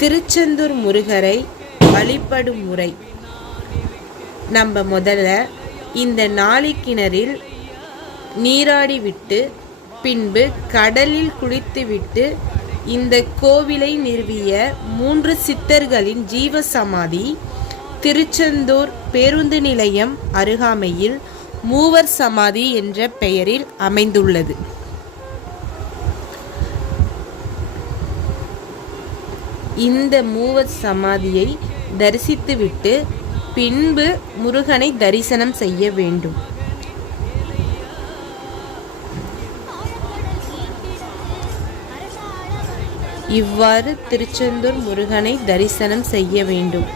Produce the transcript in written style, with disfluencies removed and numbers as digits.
திருச்செந்தூர் முருகரை வழிபடும் முறை. நம்ம முதல்ல இந்த நாளிக்கிணறில் நீராடிவிட்டு பின்பு கடலில் குளித்துவிட்டு இந்த கோவிலை நிறுவிய 3 சித்தர்களின் ஜீவசமாதி திருச்செந்தூர் பேருந்து நிலையம் அருகாமையில் மூவர் சமாதி என்ற பெயரில் அமைந்துள்ளது. இந்த மூவர் சமாதியை தரிசித்துவிட்டு பின்பு முருகனை தரிசனம் செய்ய வேண்டும். இவ்வாறு திருச்செந்தூர் முருகனை தரிசனம் செய்ய வேண்டும்.